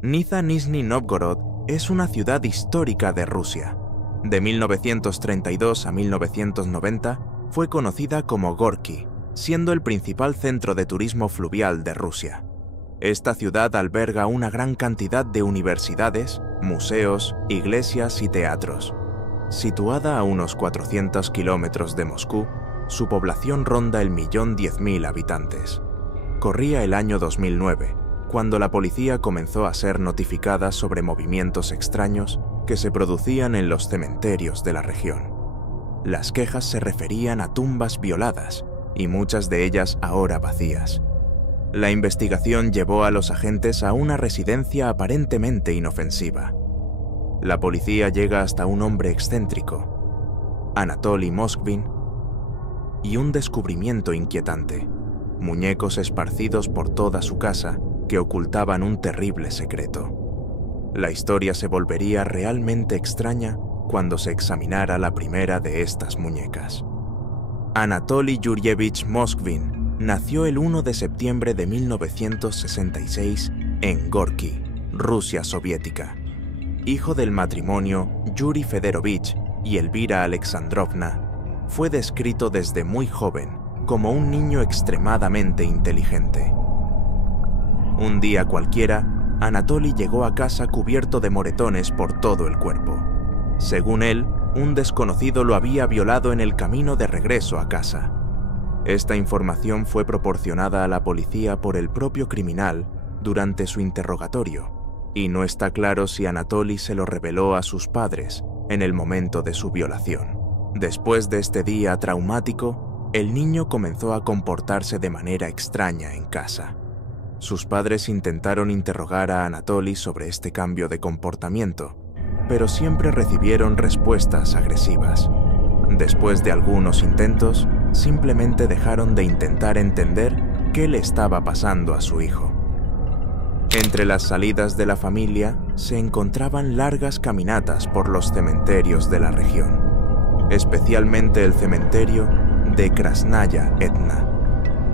Nizhny Novgorod es una ciudad histórica de Rusia. De 1932 a 1990 fue conocida como Gorky, siendo el principal centro de turismo fluvial de Rusia. Esta ciudad alberga una gran cantidad de universidades, museos, iglesias y teatros. Situada a unos 400 kilómetros de Moscú, su población ronda el 1.010.000 habitantes. Corría el año 2009, cuando la policía comenzó a ser notificada sobre movimientos extraños que se producían en los cementerios de la región. Las quejas se referían a tumbas violadas, y muchas de ellas ahora vacías. La investigación llevó a los agentes a una residencia aparentemente inofensiva. La policía llega hasta un hombre excéntrico, Anatoly Moskvin, y un descubrimiento inquietante: muñecos esparcidos por toda su casa que ocultaban un terrible secreto. La historia se volvería realmente extraña cuando se examinara la primera de estas muñecas. Anatoly Yurievich Moskvin nació el 1 de septiembre de 1966 en Gorky, Rusia soviética. Hijo del matrimonio Yuri Fedorovich y Elvira Alexandrovna, fue descrito desde muy joven como un niño extremadamente inteligente. Un día cualquiera, Anatoly llegó a casa cubierto de moretones por todo el cuerpo. Según él, un desconocido lo había violado en el camino de regreso a casa. Esta información fue proporcionada a la policía por el propio criminal durante su interrogatorio, y no está claro si Anatoly se lo reveló a sus padres en el momento de su violación. Después de este día traumático, el niño comenzó a comportarse de manera extraña en casa. Sus padres intentaron interrogar a Anatoly sobre este cambio de comportamiento, pero siempre recibieron respuestas agresivas. Después de algunos intentos, simplemente dejaron de intentar entender qué le estaba pasando a su hijo. Entre las salidas de la familia se encontraban largas caminatas por los cementerios de la región, especialmente el cementerio de Krasnaya Etna.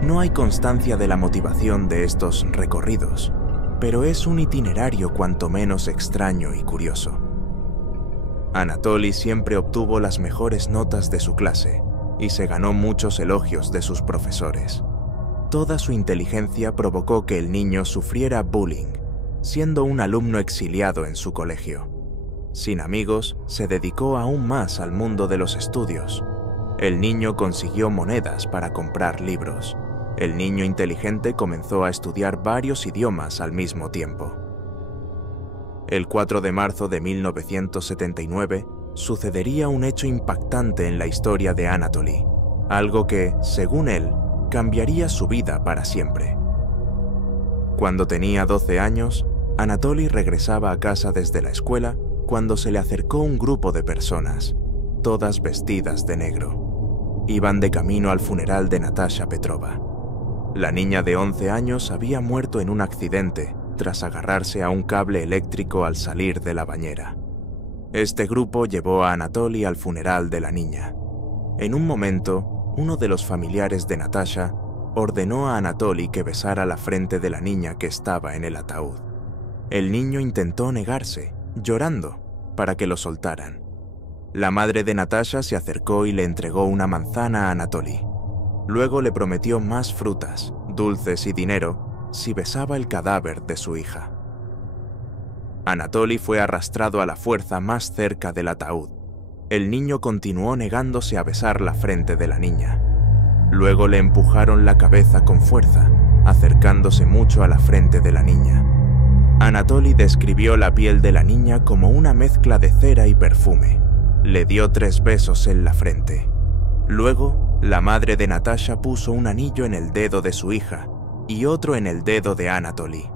No hay constancia de la motivación de estos recorridos, pero es un itinerario cuanto menos extraño y curioso. Anatoly siempre obtuvo las mejores notas de su clase y se ganó muchos elogios de sus profesores. Toda su inteligencia provocó que el niño sufriera bullying, siendo un alumno exiliado en su colegio. Sin amigos, se dedicó aún más al mundo de los estudios. El niño consiguió monedas para comprar libros. El niño inteligente comenzó a estudiar varios idiomas al mismo tiempo. El 4 de marzo de 1979 sucedería un hecho impactante en la historia de Anatoly, algo que, según él, cambiaría su vida para siempre. Cuando tenía 12 años, Anatoly regresaba a casa desde la escuela cuando se le acercó un grupo de personas, todas vestidas de negro. Iban de camino al funeral de Natasha Petrova. La niña de 11 años había muerto en un accidente tras agarrarse a un cable eléctrico al salir de la bañera. Este grupo llevó a Anatoly al funeral de la niña. En un momento, uno de los familiares de Natasha ordenó a Anatoly que besara la frente de la niña que estaba en el ataúd. El niño intentó negarse, llorando, para que lo soltaran. La madre de Natasha se acercó y le entregó una manzana a Anatoly. Luego le prometió más frutas, dulces y dinero si besaba el cadáver de su hija. Anatoly fue arrastrado a la fuerza más cerca del ataúd. El niño continuó negándose a besar la frente de la niña. Luego le empujaron la cabeza con fuerza, acercándose mucho a la frente de la niña. Anatoly describió la piel de la niña como una mezcla de cera y perfume. Le dio 3 besos en la frente. Luego, la madre de Natasha puso un anillo en el dedo de su hija y otro en el dedo de Anatoly.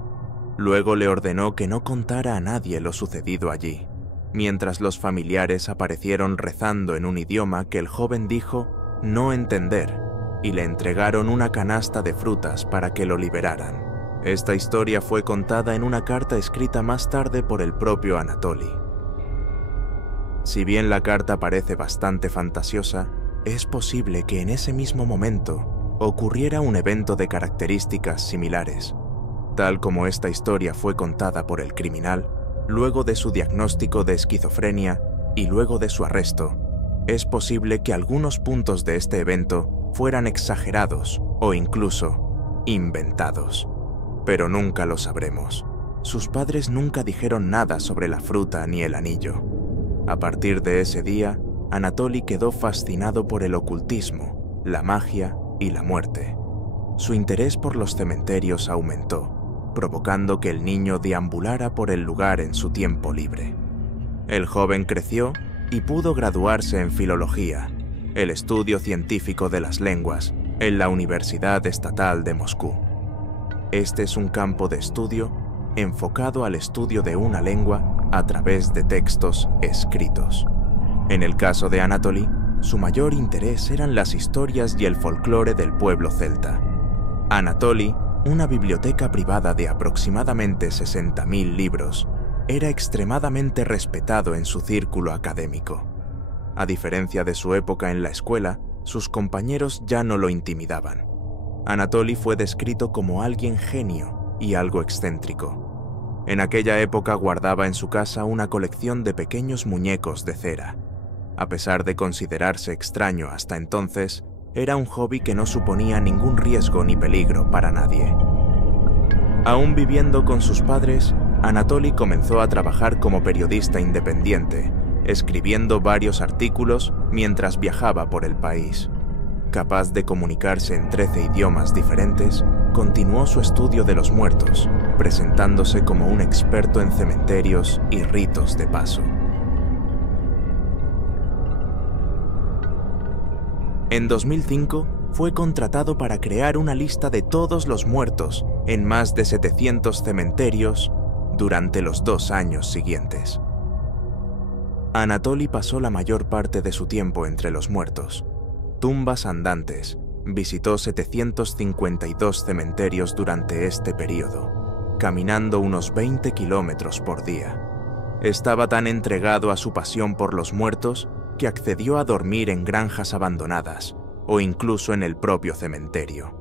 Luego le ordenó que no contara a nadie lo sucedido allí, mientras los familiares aparecieron rezando en un idioma que el joven dijo no entender, y le entregaron una canasta de frutas para que lo liberaran. Esta historia fue contada en una carta escrita más tarde por el propio Anatoly. Si bien la carta parece bastante fantasiosa, es posible que en ese mismo momento ocurriera un evento de características similares. Tal como esta historia fue contada por el criminal, luego de su diagnóstico de esquizofrenia y luego de su arresto, es posible que algunos puntos de este evento fueran exagerados o incluso inventados. Pero nunca lo sabremos. Sus padres nunca dijeron nada sobre la fruta ni el anillo. A partir de ese día, Anatoly quedó fascinado por el ocultismo, la magia y la muerte. Su interés por los cementerios aumentó, provocando que el niño deambulara por el lugar en su tiempo libre. El joven creció y pudo graduarse en filología, el estudio científico de las lenguas, en la Universidad Estatal de Moscú. Este es un campo de estudio enfocado al estudio de una lengua a través de textos escritos. En el caso de Anatoly, su mayor interés eran las historias y el folclore del pueblo celta. Anatoly, una biblioteca privada de aproximadamente 60.000 libros, era extremadamente respetado en su círculo académico. A diferencia de su época en la escuela, sus compañeros ya no lo intimidaban. Anatoly fue descrito como alguien genio y algo excéntrico. En aquella época guardaba en su casa una colección de pequeños muñecos de cera. A pesar de considerarse extraño hasta entonces, era un hobby que no suponía ningún riesgo ni peligro para nadie. Aún viviendo con sus padres, Anatoly comenzó a trabajar como periodista independiente, escribiendo varios artículos mientras viajaba por el país. Capaz de comunicarse en 13 idiomas diferentes, continuó su estudio de los muertos, presentándose como un experto en cementerios y ritos de paso. En 2005, fue contratado para crear una lista de todos los muertos en más de 700 cementerios durante los 2 años siguientes. Anatoly pasó la mayor parte de su tiempo entre los muertos. Tumbas andantes, visitó 752 cementerios durante este periodo, caminando unos 20 kilómetros por día. Estaba tan entregado a su pasión por los muertos que accedió a dormir en granjas abandonadas o incluso en el propio cementerio.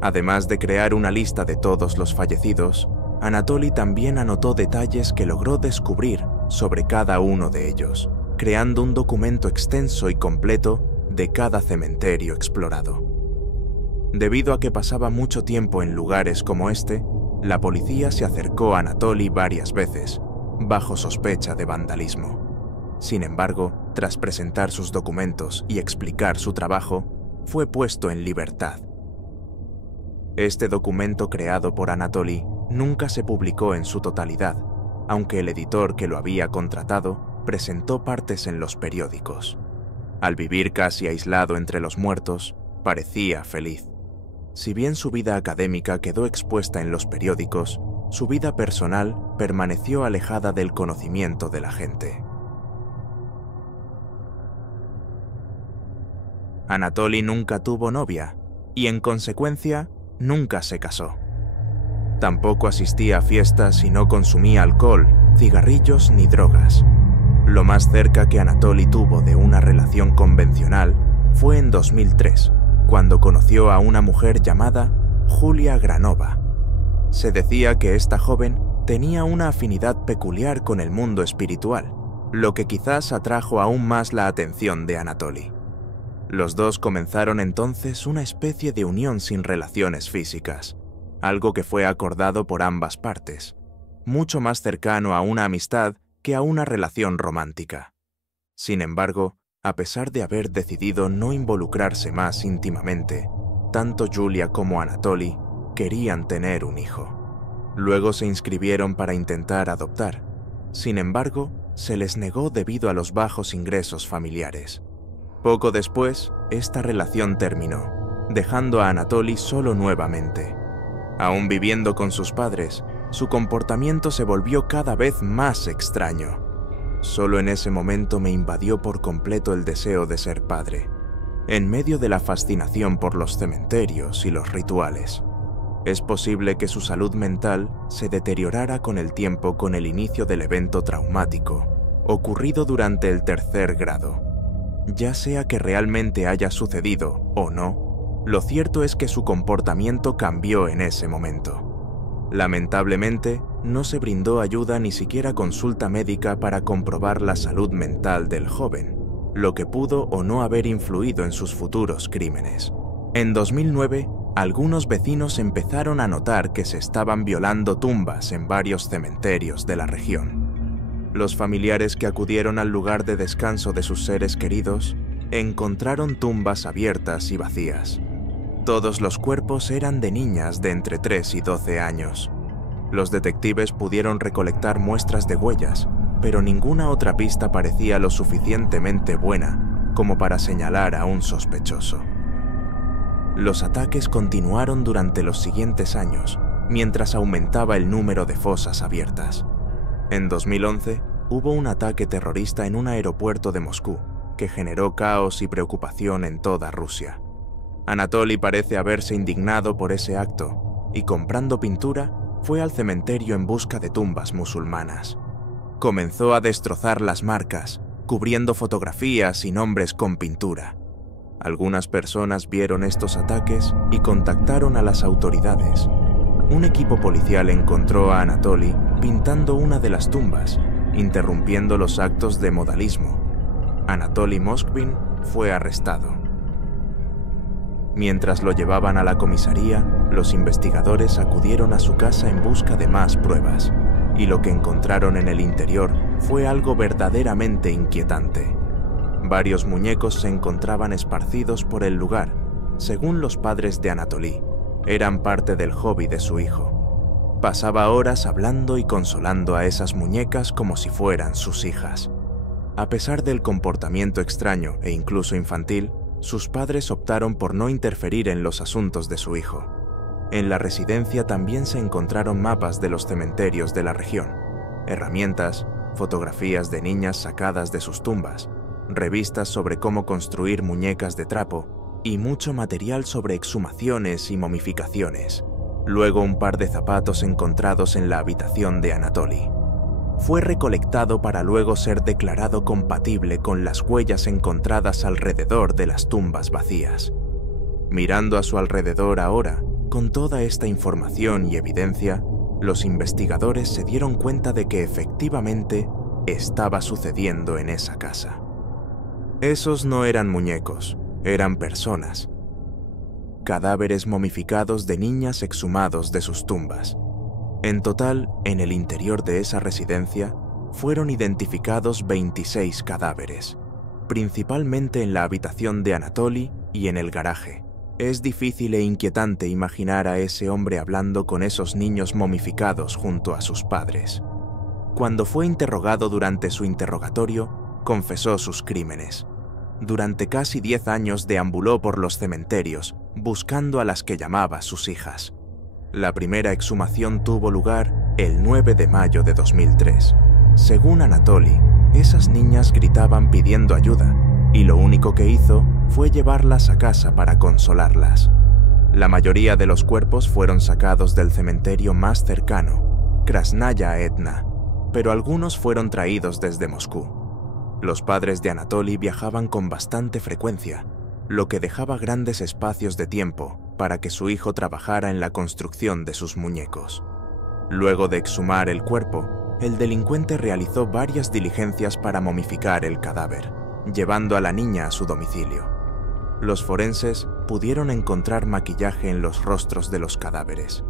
Además de crear una lista de todos los fallecidos, Anatoly también anotó detalles que logró descubrir sobre cada uno de ellos, creando un documento extenso y completo de cada cementerio explorado. Debido a que pasaba mucho tiempo en lugares como este, la policía se acercó a Anatoly varias veces, bajo sospecha de vandalismo. Sin embargo, tras presentar sus documentos y explicar su trabajo, fue puesto en libertad. Este documento creado por Anatoly nunca se publicó en su totalidad, aunque el editor que lo había contratado presentó partes en los periódicos. Al vivir casi aislado entre los muertos, parecía feliz. Si bien su vida académica quedó expuesta en los periódicos, su vida personal permaneció alejada del conocimiento de la gente. Anatoly nunca tuvo novia y, en consecuencia, nunca se casó. Tampoco asistía a fiestas y no consumía alcohol, cigarrillos ni drogas. Lo más cerca que Anatoly tuvo de una relación convencional fue en 2003, cuando conoció a una mujer llamada Julia Granova. Se decía que esta joven tenía una afinidad peculiar con el mundo espiritual, lo que quizás atrajo aún más la atención de Anatoly. Los dos comenzaron entonces una especie de unión sin relaciones físicas, algo que fue acordado por ambas partes, mucho más cercano a una amistad que a una relación romántica. Sin embargo, a pesar de haber decidido no involucrarse más íntimamente, tanto Julia como Anatoly querían tener un hijo. Luego se inscribieron para intentar adoptar. Sin embargo, se les negó debido a los bajos ingresos familiares. Poco después, esta relación terminó, dejando a Anatoly solo nuevamente. Aún viviendo con sus padres, su comportamiento se volvió cada vez más extraño. Solo en ese momento me invadió por completo el deseo de ser padre, en medio de la fascinación por los cementerios y los rituales. Es posible que su salud mental se deteriorara con el tiempo con el inicio del evento traumático, ocurrido durante el 3er grado. Ya sea que realmente haya sucedido o no, lo cierto es que su comportamiento cambió en ese momento. Lamentablemente, no se brindó ayuda ni siquiera consulta médica para comprobar la salud mental del joven, lo que pudo o no haber influido en sus futuros crímenes. En 2009, algunos vecinos empezaron a notar que se estaban violando tumbas en varios cementerios de la región. Los familiares que acudieron al lugar de descanso de sus seres queridos encontraron tumbas abiertas y vacías. Todos los cuerpos eran de niñas de entre 3 y 12 años. Los detectives pudieron recolectar muestras de huellas, pero ninguna otra pista parecía lo suficientemente buena como para señalar a un sospechoso. Los ataques continuaron durante los siguientes años, mientras aumentaba el número de fosas abiertas. En 2011, hubo un ataque terrorista en un aeropuerto de Moscú, que generó caos y preocupación en toda Rusia. Anatoly parece haberse indignado por ese acto, y comprando pintura, fue al cementerio en busca de tumbas musulmanas. Comenzó a destrozar las marcas, cubriendo fotografías y nombres con pintura. Algunas personas vieron estos ataques y contactaron a las autoridades. Un equipo policial encontró a Anatoly pintando una de las tumbas, interrumpiendo los actos de modalismo. Anatoly Moskvin fue arrestado. Mientras lo llevaban a la comisaría, los investigadores acudieron a su casa en busca de más pruebas, y lo que encontraron en el interior fue algo verdaderamente inquietante. Varios muñecos se encontraban esparcidos por el lugar. Según los padres de Anatoly, eran parte del hobby de su hijo. Pasaba horas hablando y consolando a esas muñecas como si fueran sus hijas. A pesar del comportamiento extraño e incluso infantil, sus padres optaron por no interferir en los asuntos de su hijo. En la residencia también se encontraron mapas de los cementerios de la región, herramientas, fotografías de niñas sacadas de sus tumbas, revistas sobre cómo construir muñecas de trapo y mucho material sobre exhumaciones y momificaciones. Luego un par de zapatos encontrados en la habitación de Anatoly. Fue recolectado para luego ser declarado compatible con las huellas encontradas alrededor de las tumbas vacías. Mirando a su alrededor ahora, con toda esta información y evidencia, los investigadores se dieron cuenta de que efectivamente estaba sucediendo en esa casa. Esos no eran muñecos, eran personas. Cadáveres momificados de niñas exhumados de sus tumbas. En total, en el interior de esa residencia, fueron identificados 26 cadáveres, principalmente en la habitación de Anatoly y en el garaje. Es difícil e inquietante imaginar a ese hombre hablando con esos niños momificados junto a sus padres. Cuando fue interrogado durante su interrogatorio, confesó sus crímenes. Durante casi 10 años deambuló por los cementerios, buscando a las que llamaba sus hijas. La primera exhumación tuvo lugar el 9 de mayo de 2003. Según Anatoly, esas niñas gritaban pidiendo ayuda, y lo único que hizo fue llevarlas a casa para consolarlas. La mayoría de los cuerpos fueron sacados del cementerio más cercano, Krasnaya Etna, pero algunos fueron traídos desde Moscú. Los padres de Anatoly viajaban con bastante frecuencia, lo que dejaba grandes espacios de tiempo para que su hijo trabajara en la construcción de sus muñecos. Luego de exhumar el cuerpo, el delincuente realizó varias diligencias para momificar el cadáver, llevando a la niña a su domicilio. Los forenses pudieron encontrar maquillaje en los rostros de los cadáveres,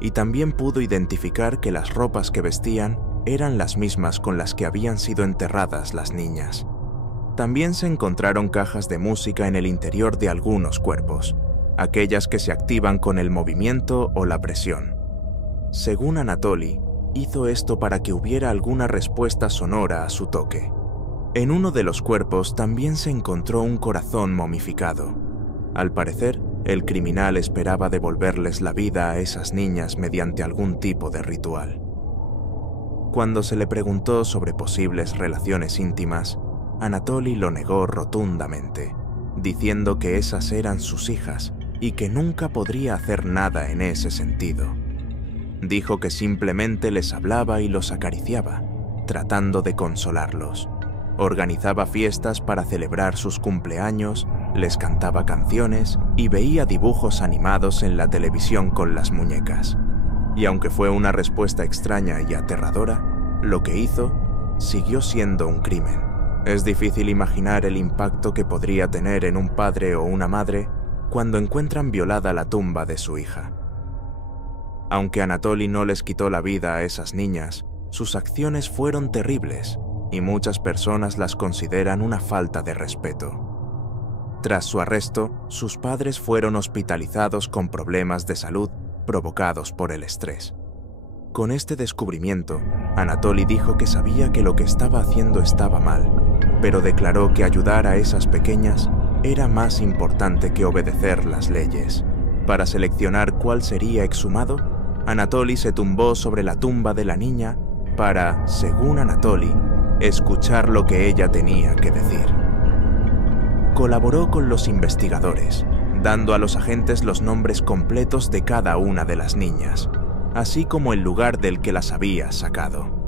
y también pudo identificar que las ropas que vestían eran las mismas con las que habían sido enterradas las niñas. También se encontraron cajas de música en el interior de algunos cuerpos, aquellas que se activan con el movimiento o la presión. Según Anatoly, hizo esto para que hubiera alguna respuesta sonora a su toque. En uno de los cuerpos también se encontró un corazón momificado. Al parecer, el criminal esperaba devolverles la vida a esas niñas mediante algún tipo de ritual. Cuando se le preguntó sobre posibles relaciones íntimas, Anatoly lo negó rotundamente, diciendo que esas eran sus hijas y que nunca podría hacer nada en ese sentido. Dijo que simplemente les hablaba y los acariciaba, tratando de consolarlos. Organizaba fiestas para celebrar sus cumpleaños, les cantaba canciones y veía dibujos animados en la televisión con las muñecas. y aunque fue una respuesta extraña y aterradora, lo que hizo siguió siendo un crimen. Es difícil imaginar el impacto que podría tener en un padre o una madre cuando encuentran violada la tumba de su hija. Aunque Anatoly no les quitó la vida a esas niñas, sus acciones fueron terribles y muchas personas las consideran una falta de respeto. Tras su arresto, sus padres fueron hospitalizados con problemas de salud provocados por el estrés. Con este descubrimiento, Anatoly dijo que sabía que lo que estaba haciendo estaba mal, pero declaró que ayudar a esas pequeñas era más importante que obedecer las leyes. Para seleccionar cuál sería exhumado, Anatoly se tumbó sobre la tumba de la niña para, según Anatoly, escuchar lo que ella tenía que decir. Colaboró con los investigadores, dando a los agentes los nombres completos de cada una de las niñas, así como el lugar del que las había sacado.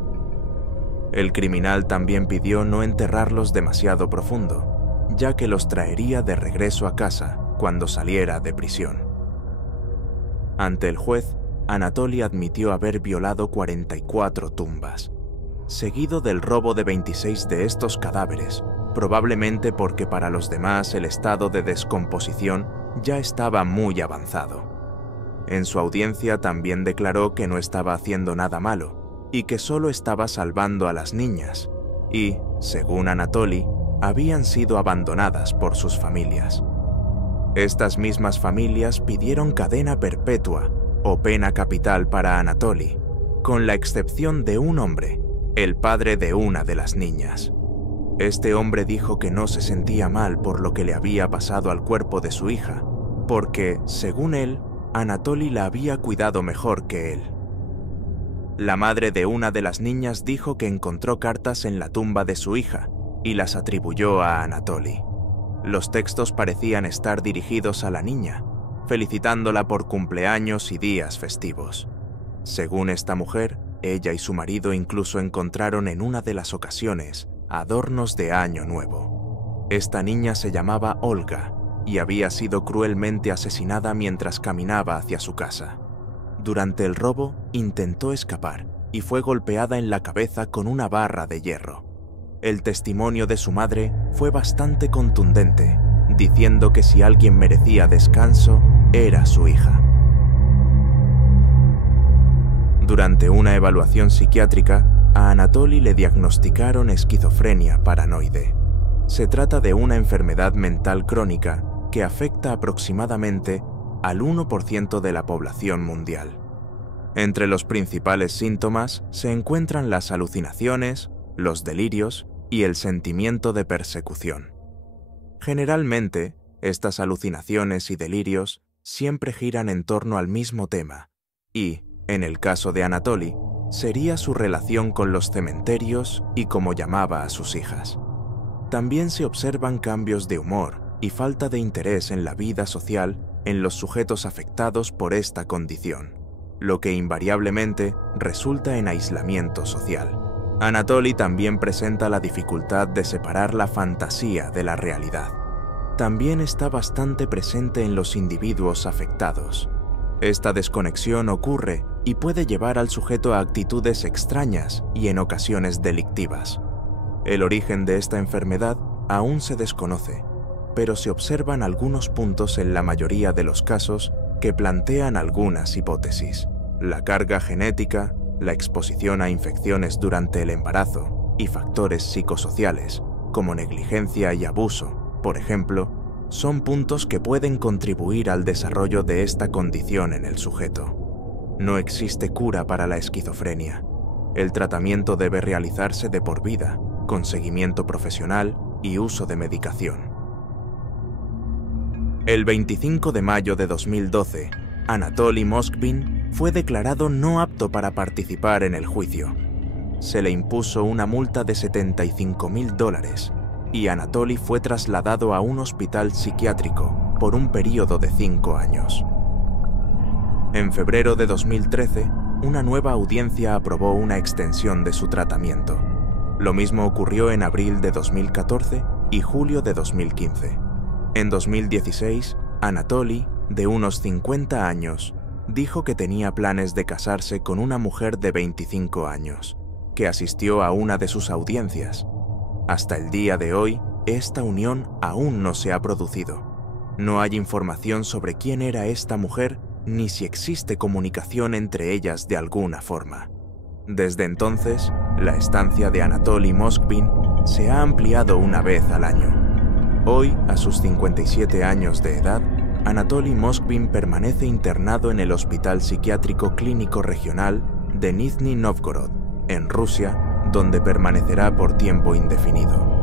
El criminal también pidió no enterrarlos demasiado profundo, ya que los traería de regreso a casa cuando saliera de prisión. Ante el juez, Anatoly admitió haber violado 44 tumbas, seguido del robo de 26 de estos cadáveres, probablemente porque para los demás el estado de descomposición ya estaba muy avanzado. En su audiencia también declaró que no estaba haciendo nada malo y que solo estaba salvando a las niñas y, según Anatoly, habían sido abandonadas por sus familias. Estas mismas familias pidieron cadena perpetua o pena capital para Anatoly, con la excepción de un hombre, el padre de una de las niñas. Este hombre dijo que no se sentía mal por lo que le había pasado al cuerpo de su hija, porque, según él, Anatoly la había cuidado mejor que él. La madre de una de las niñas dijo que encontró cartas en la tumba de su hija y las atribuyó a Anatoly. Los textos parecían estar dirigidos a la niña, felicitándola por cumpleaños y días festivos. Según esta mujer, ella y su marido incluso encontraron en una de las ocasiones adornos de Año Nuevo. Esta niña se llamaba Olga y había sido cruelmente asesinada mientras caminaba hacia su casa. Durante el robo, intentó escapar y fue golpeada en la cabeza con una barra de hierro. El testimonio de su madre fue bastante contundente, diciendo que si alguien merecía descanso, era su hija. Durante una evaluación psiquiátrica, a Anatoly le diagnosticaron esquizofrenia paranoide. Se trata de una enfermedad mental crónica que afecta aproximadamente al 1% de la población mundial. Entre los principales síntomas se encuentran las alucinaciones, los delirios y el sentimiento de persecución. Generalmente, estas alucinaciones y delirios siempre giran en torno al mismo tema y, en el caso de Anatoly, sería su relación con los cementerios y cómo llamaba a sus hijas. También se observan cambios de humor y falta de interés en la vida social en los sujetos afectados por esta condición, lo que invariablemente resulta en aislamiento social. Anatoly también presenta la dificultad de separar la fantasía de la realidad. También está bastante presente en los individuos afectados. Esta desconexión ocurre y puede llevar al sujeto a actitudes extrañas y en ocasiones delictivas. El origen de esta enfermedad aún se desconoce, pero se observan algunos puntos en la mayoría de los casos que plantean algunas hipótesis. La carga genética, la exposición a infecciones durante el embarazo y factores psicosociales, como negligencia y abuso, por ejemplo, son puntos que pueden contribuir al desarrollo de esta condición en el sujeto. No existe cura para la esquizofrenia. El tratamiento debe realizarse de por vida, con seguimiento profesional y uso de medicación. El 25 de mayo de 2012, Anatoly Moskvin fue declarado no apto para participar en el juicio. Se le impuso una multa de $75.000 y Anatoly fue trasladado a un hospital psiquiátrico por un periodo de 5 años. En febrero de 2013, una nueva audiencia aprobó una extensión de su tratamiento. Lo mismo ocurrió en abril de 2014 y julio de 2015. En 2016, Anatoly, de unos 50 años, dijo que tenía planes de casarse con una mujer de 25 años, que asistió a una de sus audiencias. Hasta el día de hoy, esta unión aún no se ha producido. No hay información sobre quién era esta mujer ni si existe comunicación entre ellas de alguna forma. Desde entonces, la estancia de Anatoly Moskvin se ha ampliado una vez al año. Hoy, a sus 57 años de edad, Anatoly Moskvin permanece internado en el Hospital Psiquiátrico Clínico Regional de Nizhny Novgorod, en Rusia, donde permanecerá por tiempo indefinido.